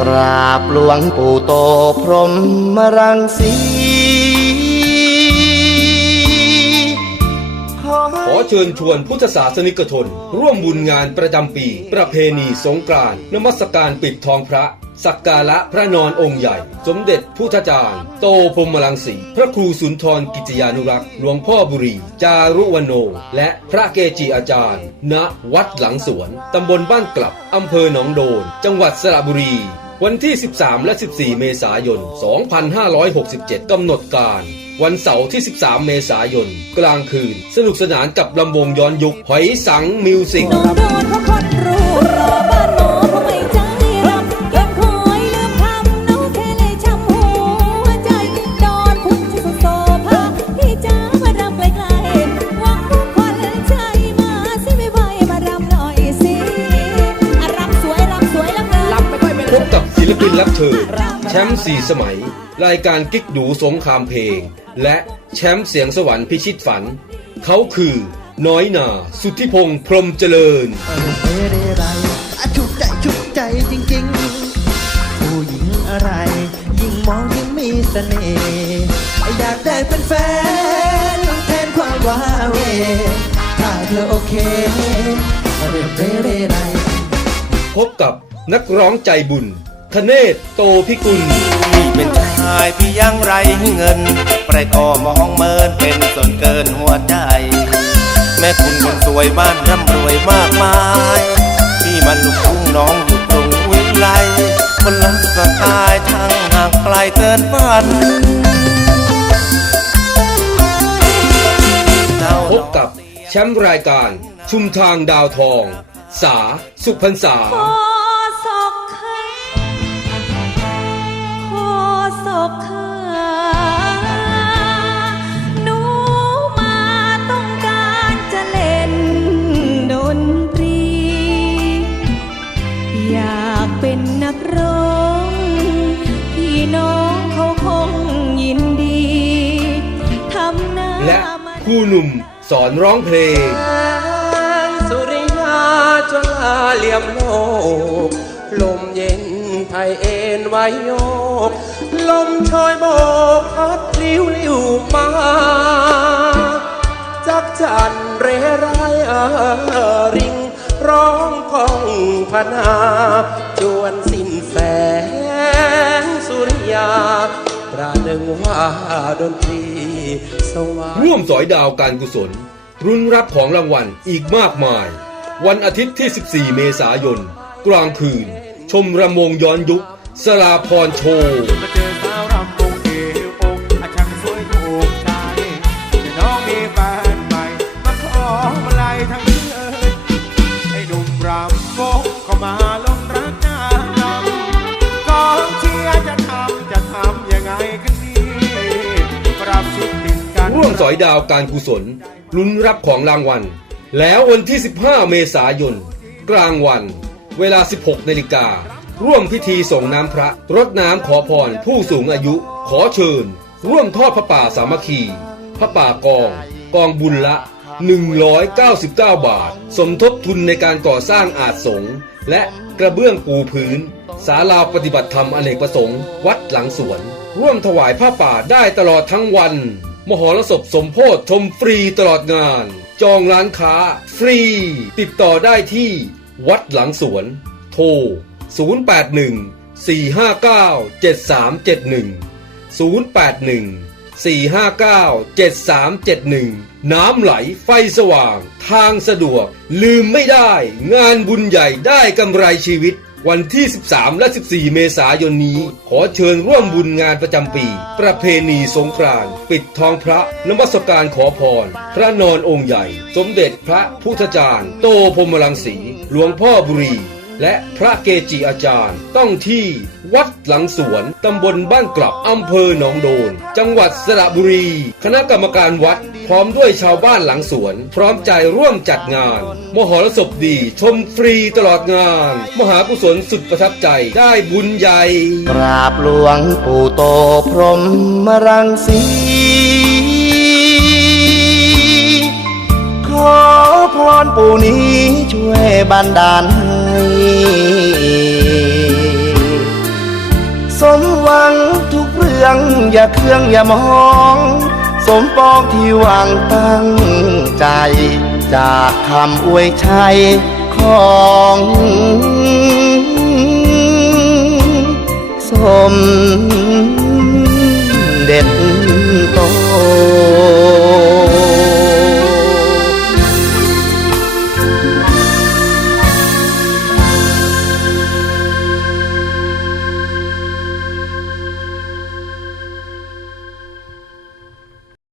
กราบหลวงปู่โตพรหมรังสี ขอเชิญชวนพุทธศาสนิกชน ร่วมบุญงานประจำปี ประเพณีสงกรานต์นมัสการปิดทองพระ สักการะพระนอนองค์ใหญ่ สมเด็จพุทธจารย์ โตพรหมรังสี พระครูสุนทรกิจยานุรักษ์ หลวงพ่อบุรี จารุวโน และพระเกจิอาจารย์ ณ วัดหลังสวน ตำบลบ้านกลับ อำเภอหนองโดน จังหวัดสระบุรี วันที่ 13 และ 14 เมษายน 2567 กำหนดการ วันเสาร์ที่ 13 เมษายน กลางคืน สนุกสนานกับลำวงย้อนยุคหอยสังมิวสิก 4 สมัย รายการกิ๊กดูสงครามเพลง และแชมป์เสียงสวรรค์พิชิตฝัน เขาคือ น้อยนาสุทธิพงษ์พรมเจริญถูกใจถูกใจจริงๆ ผู้หญิงอะไร ยิ่งมองยิ่งมีเสน่ห์อยากได้เป็นแฟนแทนความว้าเวถ้าเธอโอเคพบกับนักร้องใจบุญธเนศโตพิกุล เป็นชายพี่ยังไรเงินใครก็มองเมินเป็นส่วนเกินหัวใจ แม่คุณคนสวยบ้านร่ำรวยมากมาย พี่มันลูกทุ่งน้องอยู่ตรงวิไลคนละสไตล์ทั้งห่างไกลเกินฝันเจ้าพบกับแชมป์รายการชุมทางดาวทอง สาสุพรรษา ครูหนุ่มสอนร้องเพลง สุริยาจนลาเหลี่ยมโลก ลมเย็นไทยเอ็นไวโยก ลมโชยโบกพัดลิ้วลิ้วมา จักจันเรไรเออริง ร้องกองพนา จวนสิ้นแสงสุริยา ประหนึ่งว่าดนตรีสว่างร่วมสอยดาวการกุศล รุนรับของรางวัลอีกมากมาย วันอาทิตย์ที่ 14 เมษายน กลางคืน ชมระมงย้อนยุคสลาพรโชว์ ร่วมสอยดาวการกุศลลุ้นรับของรางวัล แล้ววันที่ 15 เมษายน กลางวัน เวลา 16นาฬิกา ร่วมพิธีส่งน้ำพระ รดน้ำขอพรผู้สูงอายุ ขอเชิญ ร่วมทอดพระป่าสามัคคีพระป่ากอง กองบุญละ 199 บาท สมทบทุนในการก่อสร้างอาจสงและกระเบื้องปูพื้นศาลาปฏิบัติธรรมอเนกประสงค์ วัดหลังสวน ร่วมถวายผ้าป่าได้ตลอดทั้งวัน มหรสพสมโพธชมฟรีตลอดงาน จองร้านค้า ฟรี ติดต่อได้ที่ วัดหลังสวน โทร 081 459 7371 081 459 7371 น้ำไหลไฟสว่าง ทางสะดวก ลืมไม่ได้ งานบุญใหญ่ได้กำไรชีวิต วันที่ 13 และ 14 เมษายนนี้ ขอเชิญร่วมบุญงานประจำปี ประเพณีสงกรานต์ปิดทองพระนมัสการขอพร พระนอนองค์ใหญ่ สมเด็จพระพุทธจารย์ โตพรมรังสี หลวงพ่อบุรี และพระเกจิอาจารย์ ต้องที่วัดหลังสวน ตำบลบ้านกลับ อำเภอหนองโดน จังหวัดสระบุรี คณะกรรมการวัด พร้อมด้วยชาวบ้านหลังสวน พร้อมใจร่วมจัดงาน มหรสพดี ชมฟรีตลอดงาน มหากุศลสุดประทับใจได้บุญใหญ่กราบหลวงปู่โตพรหมรังสีขอพรปู่นี้ช่วยบันดาล สมหวังทุกเรื่องอย่าเครื่องอย่ามอง สมปองที่วางตั้งใจ จากคำอวยชัยของ